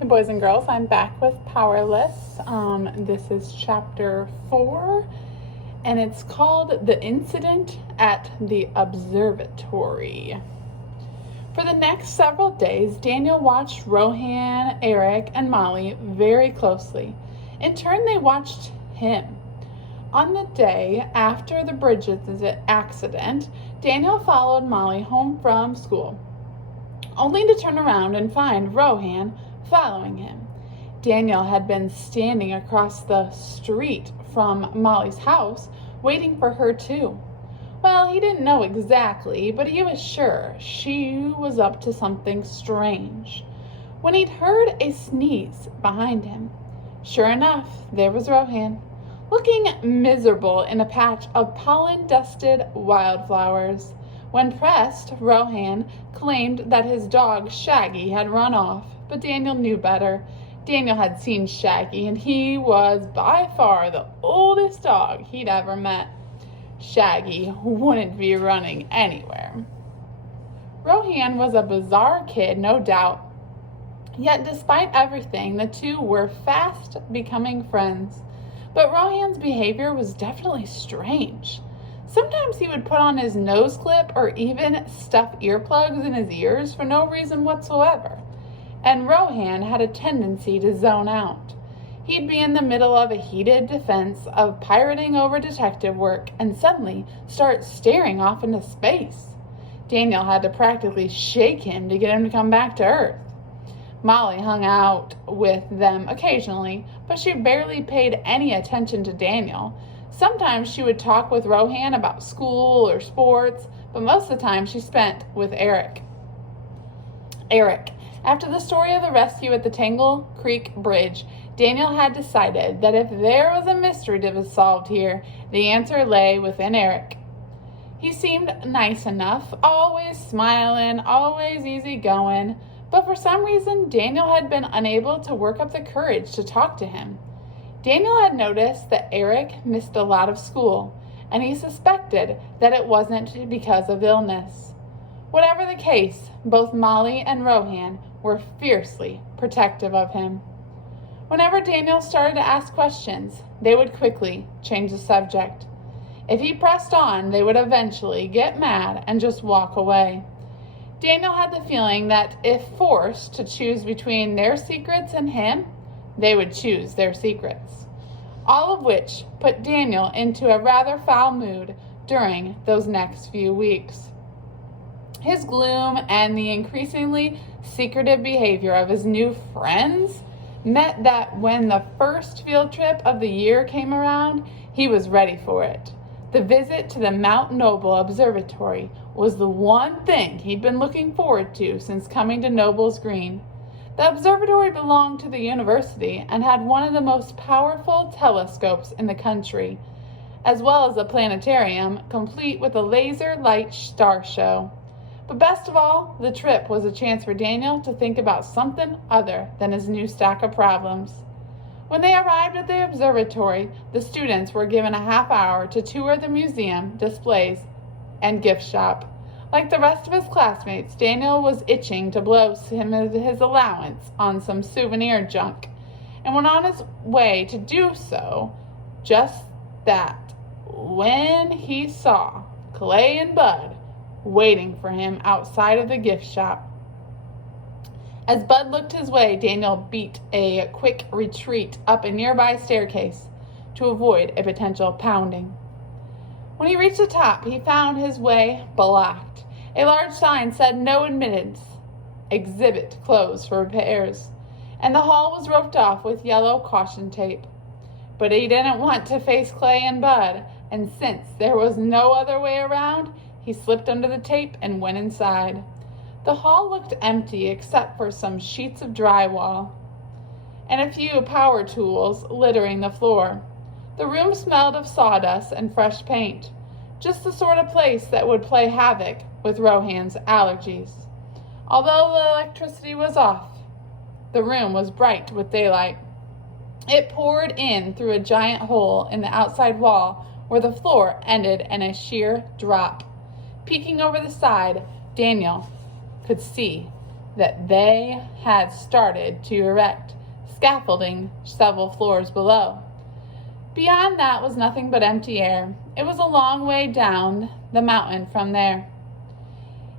Hey boys and girls, I'm back with Powerless. This is chapter 4, and it's called The Incident at the Observatory. For the next several days, Daniel watched Rohan, Eric, and Molly very closely. In turn, they watched him. On the day after the Bridget accident, Daniel followed Molly home from school, only to turn around and find Rohan following him. Daniel had been standing across the street from Molly's house, waiting for her too. Well, he didn't know exactly, but he was sure she was up to something strange when he'd heard a sneeze behind him. Sure enough, there was Rohan, looking miserable in a patch of pollen-dusted wildflowers. When pressed, Rohan claimed that his dog Shaggy had run off, but Daniel knew better. Daniel had seen Shaggy, and he was by far the oldest dog he'd ever met. Shaggy wouldn't be running anywhere. Rohan was a bizarre kid, no doubt. Yet despite everything, the two were fast becoming friends. But Rohan's behavior was definitely strange. Sometimes he would put on his nose clip or even stuff earplugs in his ears for no reason whatsoever. And Rohan had a tendency to zone out. He'd be in the middle of a heated defense of pirating over detective work and suddenly start staring off into space. Daniel had to practically shake him to get him to come back to Earth. Molly hung out with them occasionally, but she barely paid any attention to Daniel. Sometimes she would talk with Rohan about school or sports, but most of the time she spent with Eric. After the story of the rescue at the Tangle Creek Bridge, Daniel had decided that if there was a mystery to be solved here, the answer lay within Eric. He seemed nice enough, always smiling, always easygoing, but for some reason Daniel had been unable to work up the courage to talk to him. Daniel had noticed that Eric missed a lot of school, and he suspected that it wasn't because of illness. Whatever the case, both Molly and Rohan were fiercely protective of him. Whenever Daniel started to ask questions, they would quickly change the subject. If he pressed on, they would eventually get mad and just walk away. Daniel had the feeling that if forced to choose between their secrets and him, they would choose their secrets. All of which put Daniel into a rather foul mood during those next few weeks. His gloom and the increasingly secretive behavior of his new friends meant that when the first field trip of the year came around, he was ready for it. The visit to the Mount Noble Observatory was the one thing he'd been looking forward to since coming to Noble's Green. The observatory belonged to the university and had one of the most powerful telescopes in the country, as well as a planetarium complete with a laser light star show. But best of all, the trip was a chance for Daniel to think about something other than his new stack of problems. When they arrived at the observatory, the students were given a half hour to tour the museum, displays, and gift shop. Like the rest of his classmates, Daniel was itching to blow his allowance on some souvenir junk, and went on his way to do so just that when he saw Clay and Bud waiting for him outside of the gift shop. As Bud looked his way, Daniel beat a quick retreat up a nearby staircase to avoid a potential pounding. When he reached the top, he found his way blocked. A large sign said no admittance, exhibit closed for repairs, and the hall was roped off with yellow caution tape. But he didn't want to face Clay and Bud, and since there was no other way around, he slipped under the tape and went inside. The hall looked empty except for some sheets of drywall and a few power tools littering the floor. The room smelled of sawdust and fresh paint, just the sort of place that would play havoc with Rohan's allergies. Although the electricity was off, the room was bright with daylight. It poured in through a giant hole in the outside wall where the floor ended in a sheer drop. Peeking over the side, Daniel could see that they had started to erect scaffolding several floors below. Beyond that was nothing but empty air. It was a long way down the mountain from there.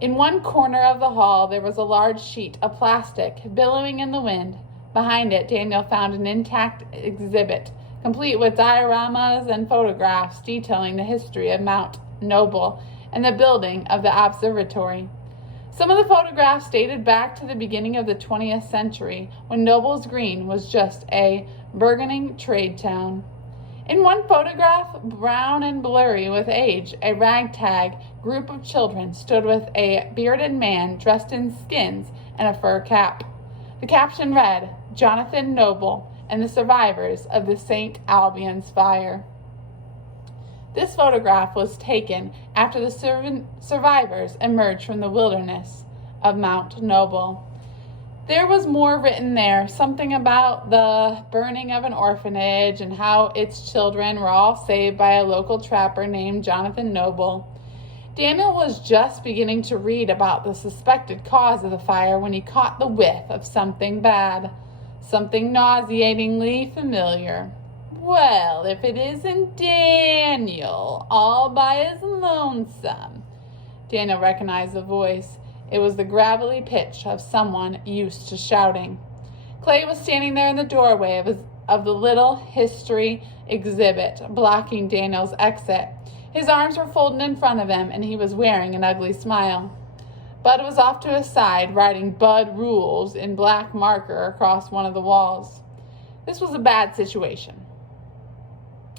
In one corner of the hall there was a large sheet of plastic billowing in the wind. Behind it, Daniel found an intact exhibit, complete with dioramas and photographs detailing the history of Mount Noble and the building of the observatory. Some of the photographs dated back to the beginning of the 20th century, when Noble's Green was just a burgeoning trade town. In one photograph, brown and blurry with age, a ragtag group of children stood with a bearded man dressed in skins and a fur cap. The caption read, "Jonathan Noble and the survivors of the St. Albans fire." This photograph was taken after the survivors emerged from the wilderness of Mount Noble. There was more written there, something about the burning of an orphanage and how its children were all saved by a local trapper named Jonathan Noble. Daniel was just beginning to read about the suspected cause of the fire when he caught the whiff of something bad, something nauseatingly familiar. "Well, if it isn't Daniel, all by his lonesome." Daniel recognized the voice. It was the gravelly pitch of someone used to shouting. Clay was standing there in the doorway of the little history exhibit, blocking Daniel's exit. His arms were folded in front of him, and he was wearing an ugly smile. Bud was off to his side, writing "Bud Rules" in black marker across one of the walls. This was a bad situation.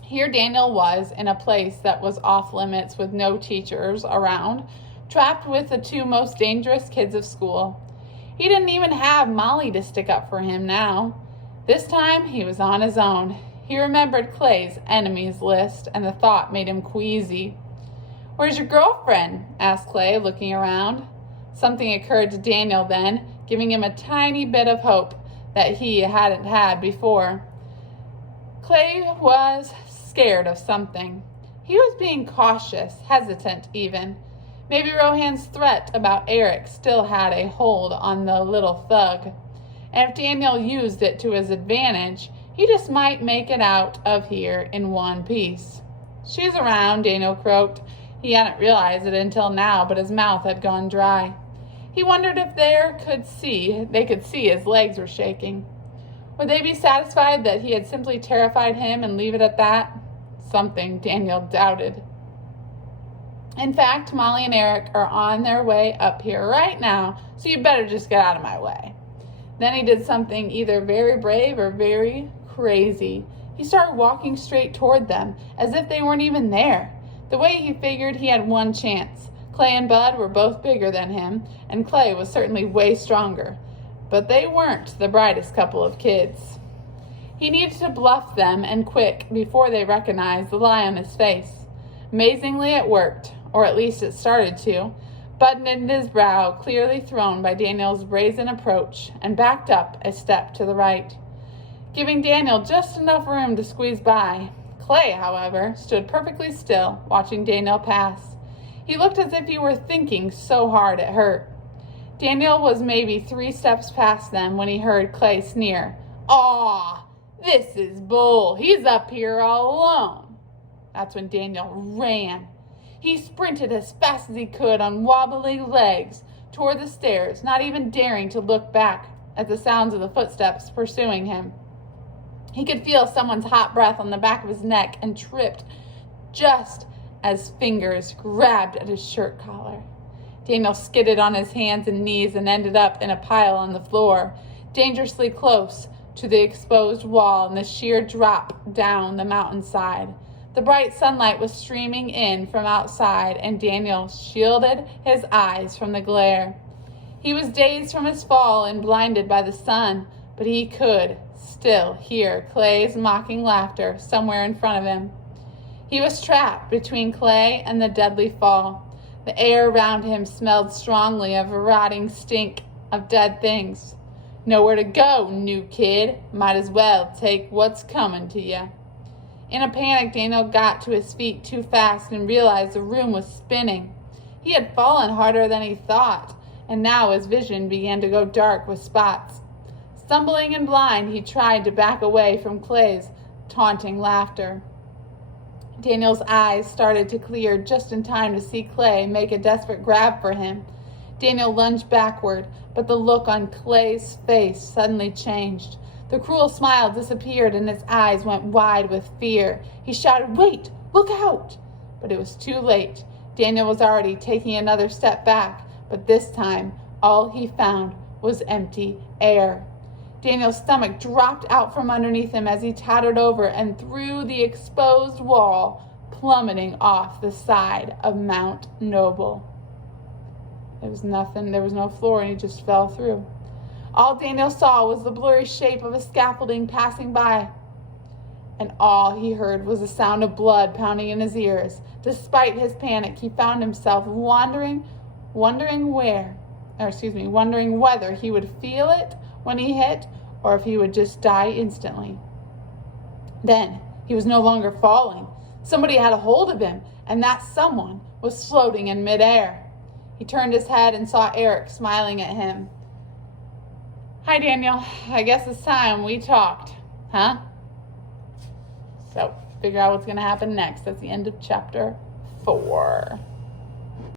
Here Daniel was in a place that was off limits with no teachers around, trapped with the two most dangerous kids of school. He didn't even have Molly to stick up for him now. This time he was on his own. He remembered Clay's enemies list, and the thought made him queasy. "Where's your girlfriend?" asked Clay, looking around. Something occurred to Daniel then, giving him a tiny bit of hope that he hadn't had before. Clay was scared of something. He was being cautious, hesitant even. Maybe Rohan's threat about Eric still had a hold on the little thug. And if Daniel used it to his advantage, he just might make it out of here in one piece. "She's around," Daniel croaked. He hadn't realized it until now, but his mouth had gone dry. He wondered if they could see his legs were shaking. Would they be satisfied that he had simply terrified him and leave it at that? Something Daniel doubted. "In fact, Molly and Eric are on their way up here right now, so you better just get out of my way." Then he did something either very brave or very crazy. He started walking straight toward them, as if they weren't even there. The way he figured he had one chance. Clay and Bud were both bigger than him, and Clay was certainly way stronger. But they weren't the brightest couple of kids. He needed to bluff them, and quick, before they recognized the lie on his face. Amazingly, it worked, or at least it started to. Bud knitted his brow, clearly thrown by Daniel's brazen approach, and backed up a step to the right, giving Daniel just enough room to squeeze by. Clay, however, stood perfectly still, watching Daniel pass. He looked as if he were thinking so hard it hurt. Daniel was maybe 3 steps past them when he heard Clay sneer. "Aw, this is bull. He's up here all alone." That's when Daniel ran. He sprinted as fast as he could on wobbly legs toward the stairs, not even daring to look back at the sounds of the footsteps pursuing him. He could feel someone's hot breath on the back of his neck and tripped just as fingers grabbed at his shirt collar. Daniel skidded on his hands and knees and ended up in a pile on the floor, dangerously close to the exposed wall and the sheer drop down the mountainside. The bright sunlight was streaming in from outside, and Daniel shielded his eyes from the glare. He was dazed from his fall and blinded by the sun, but he could still hear Clay's mocking laughter somewhere in front of him. He was trapped between Clay and the deadly fall. The air around him smelled strongly of a rotting stink of dead things. "Nowhere to go, new kid. Might as well take what's coming to you." In a panic, Daniel got to his feet too fast and realized the room was spinning. He had fallen harder than he thought. and now his vision began to go dark with spots. Stumbling and blind, he tried to back away from Clay's taunting laughter. Daniel's eyes started to clear just in time to see Clay make a desperate grab for him. Daniel lunged backward, but the look on Clay's face suddenly changed. The cruel smile disappeared and his eyes went wide with fear. He shouted, "Wait! Look out!" But it was too late. Daniel was already taking another step back, but this time all he found was empty air. Daniel's stomach dropped out from underneath him as he tottered over and through the exposed wall, plummeting off the side of Mount Noble. There was nothing, there was no floor, and he just fell through. All Daniel saw was the blurry shape of a scaffolding passing by, and all he heard was the sound of blood pounding in his ears. Despite his panic, he found himself wondering whether he would feel it when he hit, or if he would just die instantly. Then he was no longer falling. Somebody had a hold of him, and that someone was floating in midair. He turned his head and saw Eric smiling at him. "Hi, Daniel. I guess it's time we talked, huh?" So, figure out what's going to happen next. That's the end of chapter 4.